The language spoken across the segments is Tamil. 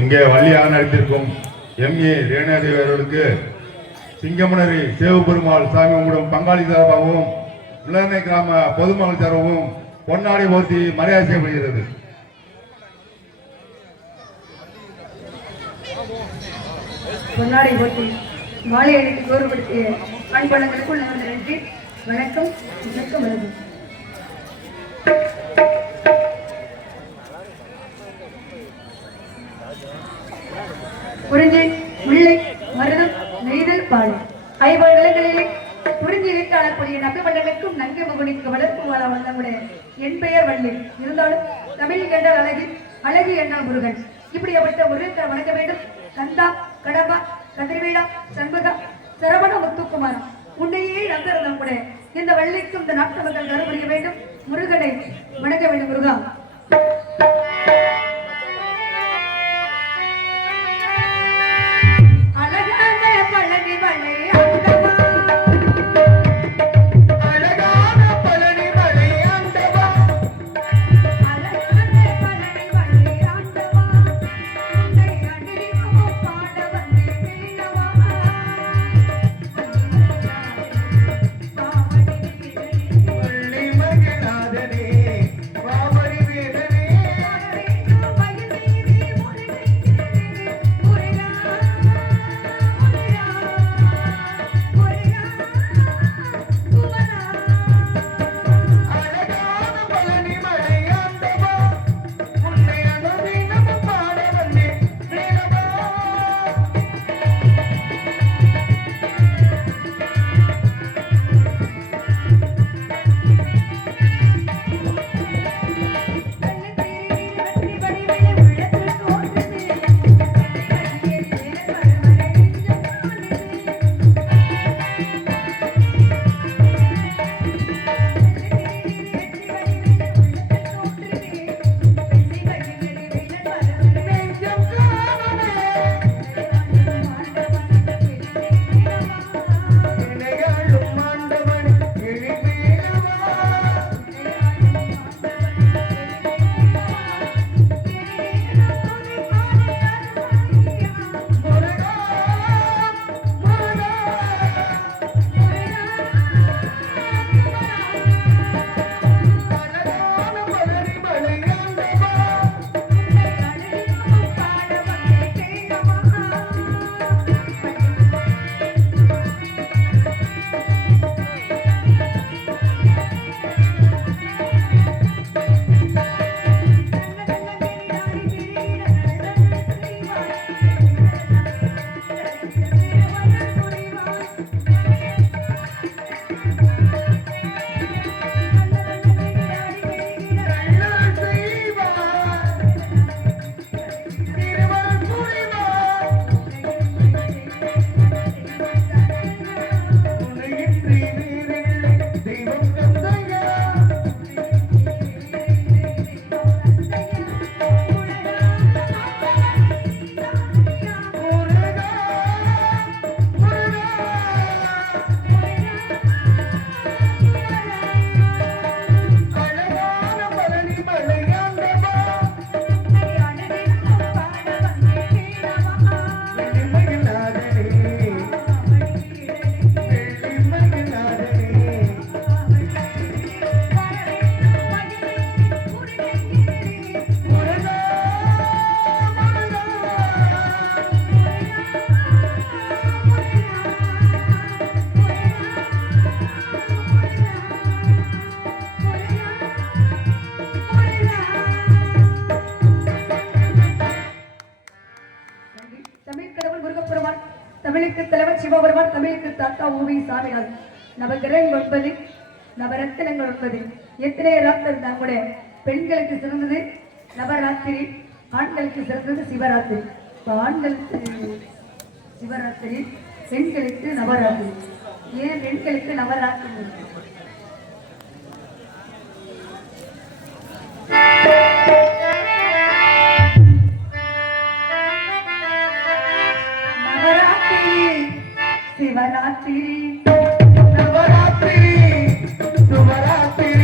இங்கே வள்ளியாக நடித்திருக்கும் எம்ஏ ரேணாதேவி அவர்களுக்கு சிங்கமனரி சேவபெருமாள் சாமி கும்பிடும் பங்காளி சார்பாகவும் இளமை கிராம பொதுமக்கள் சார்பாகவும் பொன்னாடை போர்த்தி மரியாதை செய்யப்படுகிறது. பொன்னாடை போர்த்தி மாலை அணிக்கு கௌரவப்படுத்திய அன்பழங்களுக்குள் நன்றி. வணக்கம். வணக்கம். வணக்கம். குறிஞ்சி, முல்லை, மருதம், நெய்தல், பாலை ஐம்பது நிலங்களிலே குறிஞ்சி காணக்கூடிய நகமண்டலுக்கும் நங்கை முகனிக்கு வளர்ப்பு வாழ வந்தவுடைய என் பெயர் வள்ளி. இருந்தாலும் தமிழ் என்றால் அழகு, அழகு என்றால் முருகன். இப்படிப்பட்ட முருகன் வணங்க வேண்டும். கந்தா, கடம்பா, கதிர்வேடா, சண்முகா, சரவண, முத்துக்குமார் உன்னையே நம்பிருந்தம் கூட இந்த வள்ளிக்கும் இந்த நாட்டு மக்கள் கருபுரிய வேண்டும். முருகனை வணங்க வேண்டும். முருகா சிவபெருமான் தமிழுக்கு தாத்தா ஊவி சாமியார் நவகிரகங்கள் 9 நவரத்தினங்கள் 9 எத்தனை ராத்திரி நம்முடைய பெண்களுக்கு சிறந்தது நவராத்திரி ஆண்களுக்கு சிறந்தது சிவராத்திரி ஆண்களுக்கு சிவராத்திரி பெண்களுக்கு நவராத்திரி ஏன் பெண்களுக்கு நவராத்திரி शिवरात्रि नवरात्रि शिवरात्रि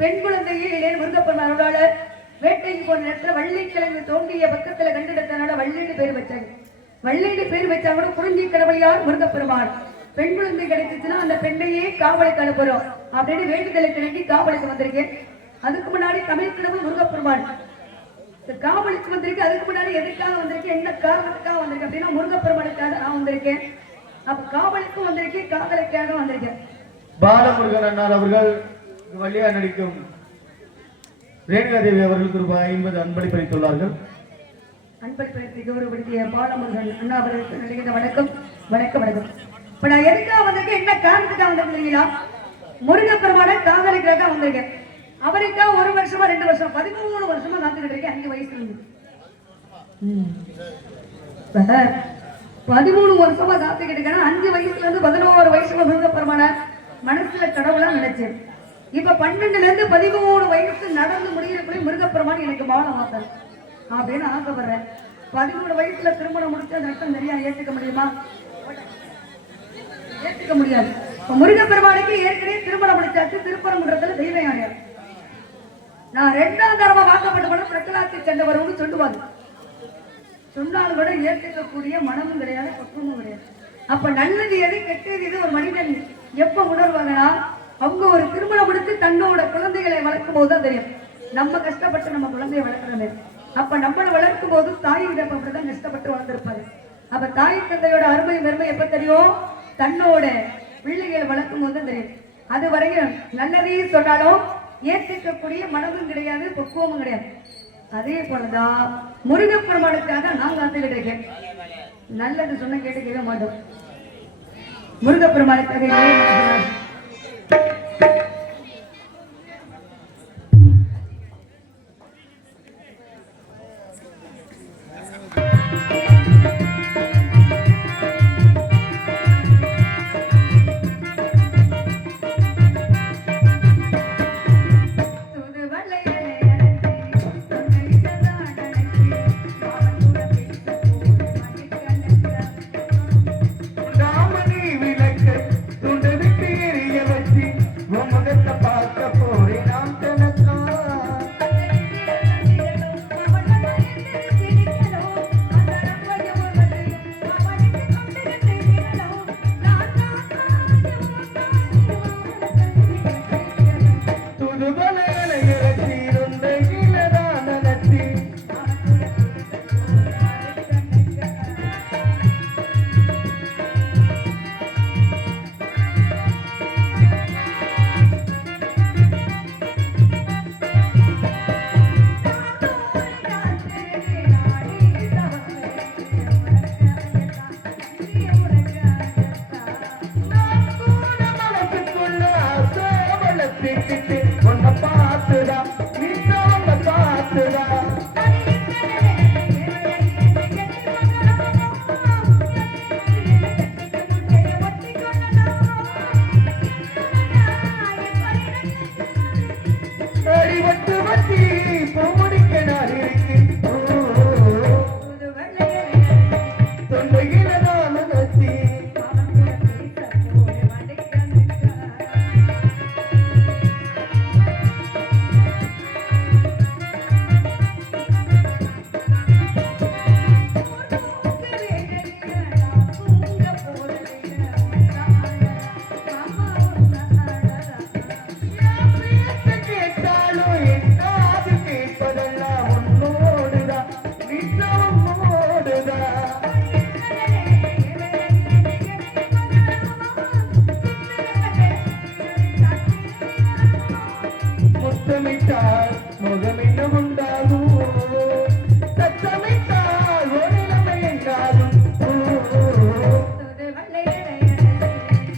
பெண் குழந்தையே இளைய முருகப்பெருமான் அருளாளர் வேட்டைக்கு போன நேரத்துல வள்ளிக்கிழங்கு தோண்டிய பக்கத்துல கண்டெடுத்தனால வள்ளின்னு பேர் வச்சாங்க. வள்ளின்னு பேர் வச்சாங்க குறிஞ்சி கடவுளியார் முருகப்பெருமான். பெண் குழந்தை கிடைச்சிச்சுன்னா அந்த பெண்ணையே காவலுக்கு அனுப்புறோம் அப்படின்னு வேண்டுதலை கிளம்பி காவலுக்கு வந்திருக்கேன். அதுக்கு முன்னாடி தமிழ் கடவுள் முருகப்பெருமான் காவலுக்கு வந்திருக்கு. அதுக்கு முன்னாடி எதுக்காக வந்திருக்கேன், என்ன காரணத்துக்காக வந்திருக்கேன் அப்படின்னா முருகப்பெருமானுக்காக நான் வந்திருக்கேன். அப்ப காவலுக்கும் வந்திருக்கேன், காவலுக்காக வந்திருக்கேன். பாலமுருகன் அண்ணார் அவர்கள் வழியா நடிக்கும் ரேணுகாதேவி அவர்களுக்கு ரூபாய் 50 அன்பளிப்பளித்துள்ளார்கள். அன்பளிப்பளித்து கௌரவப்படுத்திய பாலமுருகன் அண்ணா அவர்களுக்கு நடிகின்ற வணக்கம் வணக்கம் வணக்கம். இப்ப நான் எதுக்காக வந்திருக்கேன், என்ன காரணத்துக்காக வந்திருக்கீங்களா? முருகப்பெருமான காதலிக்காக வந்திருக்கேன். அவருக்கா 1 வருஷமா 2 வருஷம் 13 வருஷமா காத்துக்கிட்டு இருக்கேன். 5 வயசுல இருந்து 13 வருஷமா காத்துக்கிட்டு இருக்கேன். 5 வயசுல இருந்து 11 வயசுல முருகப்பெருமான மனசுல கடவுளா நினைச்சேன். இப்ப 12ல இருந்து 13 வயசு நடந்து முடிகிறப்படி முருகப்பெருமான் எனக்கு வாழ மாட்டார் அப்படின்னு ஆசைப்படுறேன். 13 வயசுல திருமணம் முடிச்ச நட்டம் நிறைய ஏற்றுக்க முடியுமா? ஏற்றுக்க முடியாது. முருகப்பெருமானுக்கு ஏற்கனவே திருமணம் முடிச்சாச்சு. திருப்பரங்குன்றத்துல தெய்வம் யானையார். நான் 2ஆம் தரமா வாக்கப்பட்ட படம் பிரச்சலாத்தி சென்ற வரும்னு சொல்லுவாங்க. சொன்னாலும் கூட ஏற்றுக்கக்கூடிய மனமும் கிடையாது, பக்குவமும் கிடையாது. அப்ப நல்லது எது கெட்டது எது ஒரு மனிதன் எப்ப உணர்வாங்கன்னா அவங்க ஒரு திருமணம் முடித்து தன்னோட குழந்தைகளை வளர்க்கும் போதுதான் தெரியும் நம்ம கஷ்டப்பட்டு நம்ம குழந்தைய வளர்க்கிறோமே. அப்ப நம்மளை வளர்க்கும் போது தாய் இடப்ப அப்படிதான் கஷ்டப்பட்டு வளர்ந்திருப்பாரு. அப்ப தாய் தந்தையோட அருமை பெருமை எப்ப தெரியும், தன்னோட பிள்ளைகளை வளர்க்கும் போது தான் தெரியும். அது வரையும் நல்லதே சொன்னாலும் ஏற்றுக்கக்கூடிய மனமும் கிடையாது, பக்குவமும் கிடையாது. அதே போலதான் முருகப்பெருமானுக்காக நான் காத்துக்கிட்டு இருக்கேன். நல்லது சொன்ன கேட்டுக்கவே மாட்டோம். முருகப்பெருமானுக்காக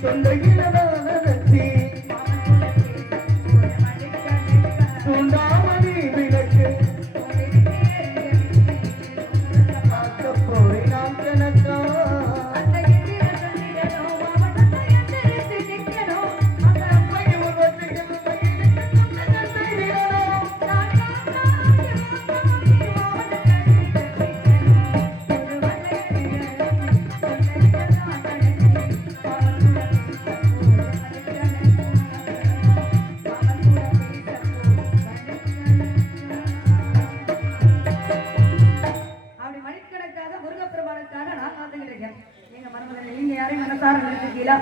தொண்டையிலதானத்தி தூண்டாமணி விளக்கு பார்க்க போய் நாம் கணக்கா அப்படி மணிக்கணக்காக முருகப்பெருமானுக்காக நான் காத்துக்கிட்டு இருக்கேன். எங்க மரபுல நீங்க யாரையும் மனசார நினைச்சிருக்கீங்களா?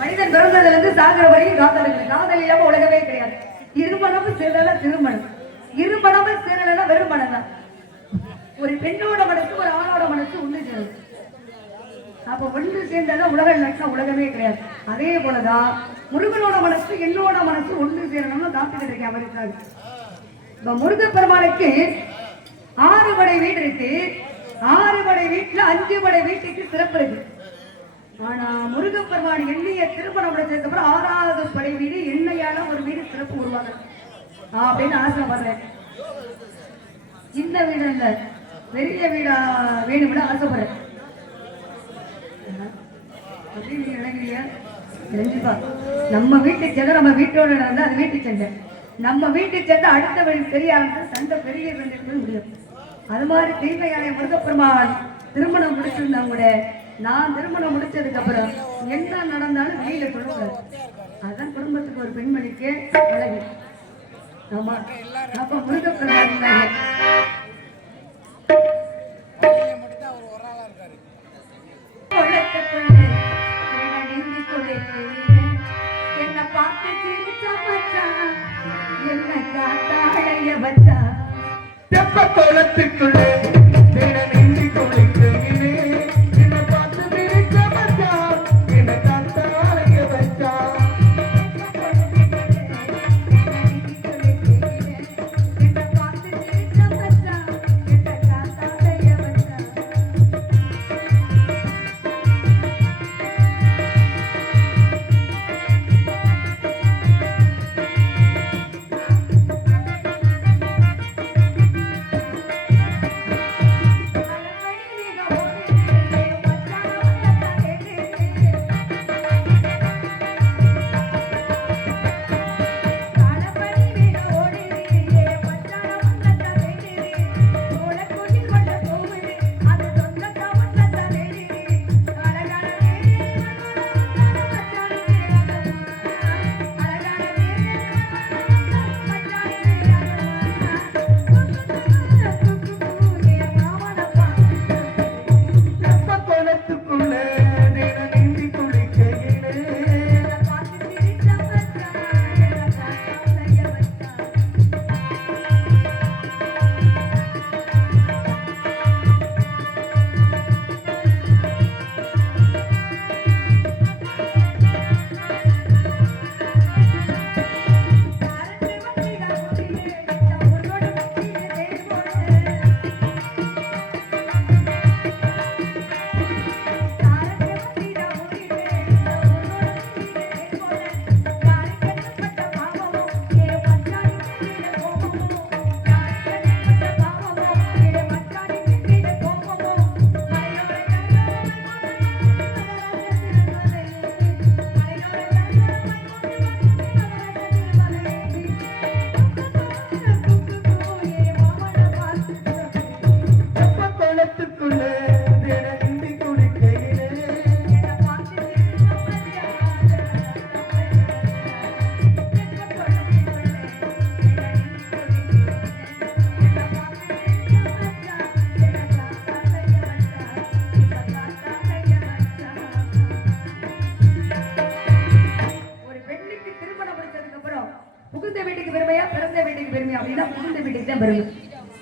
மனிதன் பிறந்ததுல இருந்து சாகிற வரைக்கும் காதல் காதல் இல்லாம உலகமே கிடையாது. இருமணமும் சேரல திருமணம், இருமணமும் சேரல வெறுமணம் தான். ஒரு பெண்ணோட மனசு ஒரு ஆணோட மனசு ஒண்ணு சேரும். அப்ப ஒன்று சேர்ந்தாலும் உலக லட்சம் உலகமே கிடையாது. அதே போலதான் முருகனோட மனசு என்னோட மனசு ஒன்று சேரணும்னு காத்துக்கிட்டு இருக்கேன். அவருக்காக இப்ப முருகப்பெருமானுக்கு 6 படை வீடு இருக்கு. 6 படை வீட்டுல 5 படை வீட்டுக்கு சிறப்பு இருக்கு. ஆனா முருகப்பெருமான் எண்ணிய திருமணம் முடிச்சதுக்கு அப்புறம் 6வது படை வீடு எண்ணெயால ஒரு வீடு சிறப்பு உருவாங்க அப்படின்னு ஆசைப்படுறேன். சின்ன வீடு இல்ல, பெரிய வீடா வேணும்னு ஆசைப்படுறேன். நம்ம வீட்டுக்கு சென்று நம்ம வீட்டோட நடந்தா அது வீட்டுக்கு சண்டை, நம்ம வீட்டுக்கு சென்று அடுத்த வீடு பெரிய ஆரம்பிச்சு சண்டை பெரிய முடியும். அது மாதிரி தீமையான முருகப்பெருமான் திருமணம் முடிச்சிருந்தா கூட நான் திருமணம் முடிச்சதுக்கு அப்புறம் என்ன நடந்தாலும் வெளியில சொல்லக்கூடாது. அதுதான் குடும்பத்துக்கு ஒரு பெண்மணிக்கு அழகு. ஆமா, அப்ப முருகப்பெருமான் என்ன பார்த்து என்ன காத்தாடைய வச்சா தெப்பத்தோளத்துக்குள்ளே நீந்தி குளிக்கையிலே என்ன பார்த்து பிரிச்ச மச்சா என்ன காத்தாலைய வச்சா என்ன பார்த்து சிரிச்ச மச்சா என்ன காத்தாடைய வச்சா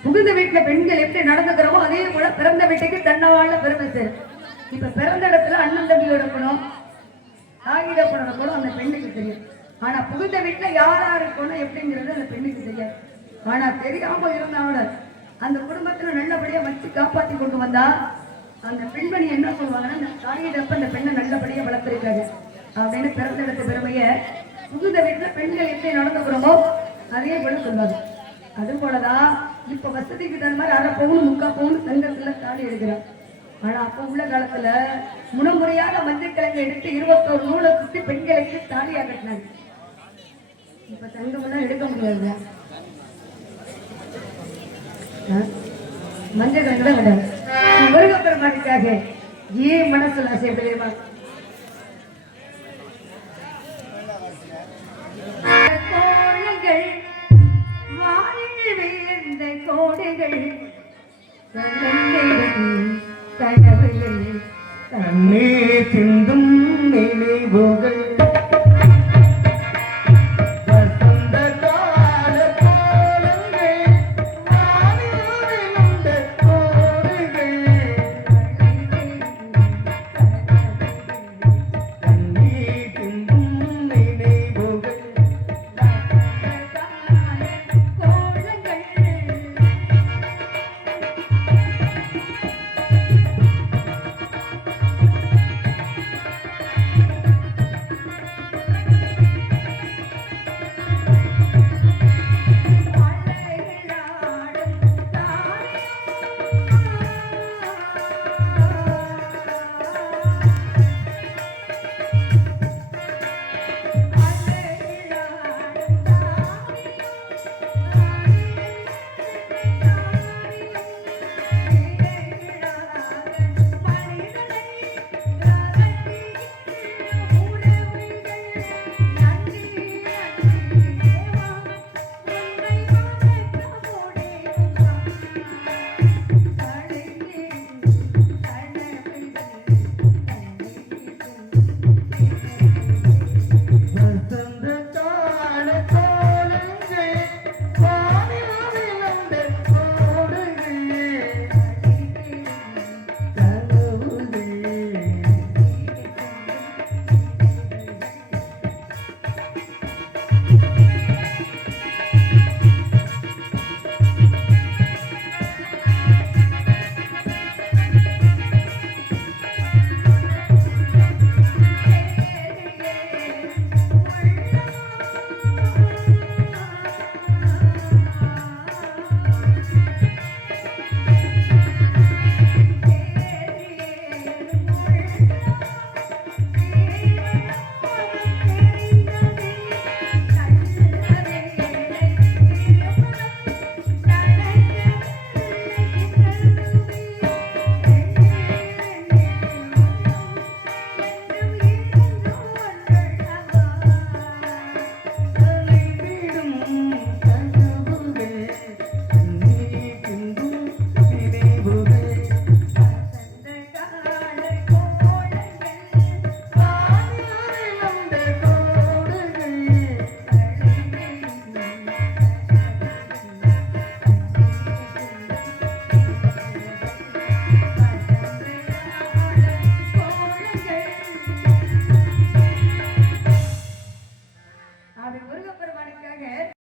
புகுந்த வீட்டுல பெண்கள் எப்படி நடந்துக்கிறோமோ அதே போல பிறந்த வீட்டுக்கு தன்னவாழ பெருமை சேரும். இப்ப பிறந்த இடத்துல அண்ணன் தம்பியோட இருக்கணும், தாகிதப்பட இருக்கணும், அந்த பெண்ணுக்கு தெரியும். ஆனா புகுந்த வீட்டுல யாரா இருக்கணும் எப்படிங்கிறது அந்த பெண்ணுக்கு தெரியாது. ஆனா தெரியாம இருந்தவட அந்த குடும்பத்துல நல்லபடியா வச்சு காப்பாத்தி கொண்டு வந்தா அந்த பெண்மணி என்ன சொல்லுவாங்கன்னா அந்த தாயிடப்ப அந்த பெண்ணை நல்லபடியா வளர்த்திருக்காங்க அப்படின்னு பிறந்தெடுத்த பெருமைய புகுந்த வீட்டுல பெண்கள் எப்படி நடந்துக்கிறோமோ அதே போல சொல்லாது. அது போலதான் இப்ப வசதிக்கு தகுந்த மாதிரி அரை பவுன் 3/4 பவுன் தங்கத்துல தாலி எடுக்கிறான். ஆனா அப்ப உள்ள காலத்துல முறையாக மஞ்சள் கிழங்கு எடுத்து 21 நூலை சுத்தி பெண்களுக்கு தாலியா கட்டினாங்க. இப்ப தங்கம் எல்லாம் எடுக்க முடியாது, மஞ்சள் கிழங்கு தான் கிடையாது. முருகப்பெருமானுக்காக ஏன் மனசுல ஆசை தெரியுமா? கோலங்கள் வானில் விழுந்த கோடைகள் கண்ணே சிந்தும் நினைவுகள்